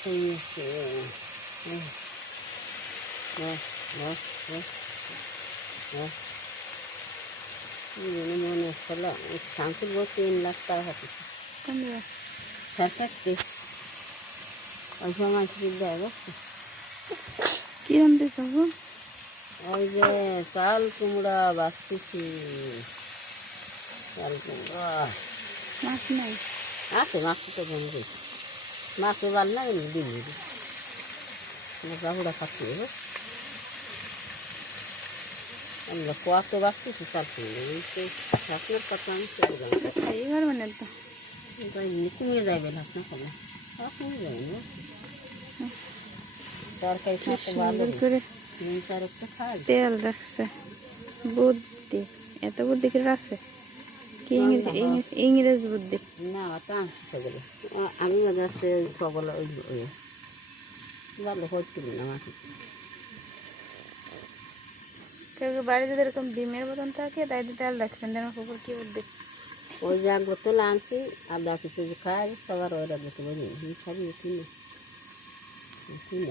মনে হলো শামসুল বউ 3 লাখ টাকা হাতিছে ফ্যাক্টরি ওই সময় দেয় কি রান্ধিস বাবু? ওই যে চাল কুমড়া বাঁচতেছি চাল কুমড়া মাছ নাই? আছে মাছ তো কমে গেছে মাছও ভাল না দিবি বাহুড়া খাচ্ছি আমরা কত বাঁচতেছি চাল কুমড়ো আপনার কথা আমি চলে যাবো খাই পারবেন না তো। কমিয়ে যাবে না আপনার খেলা কমিয়ে যাবে না তরকারি খাওয়াতে ভালো করে তার একটা খাওয়া তেল রাখছে। বুদ্ধি, এত বুদ্ধি করে রাখছে কি? ইংরেজ বুদ্ধি না তা সেগুলো আমি যাচ্ছে সবল ভালো হচ্ছিল না মাটি কেউ বাড়িতে এরকম ডিমের মতন থাকে তাই তো তেল রাখছেন। আমার কুকুর কি বুদ্ধি! ওই যাক বোতল আনছি আর যা কিছু খাই সবার ওরা বোতল নিই খাবি কিনে কিনে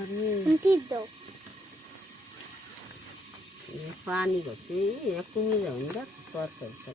আমি পানি করছে কমে যাবে না তরকারি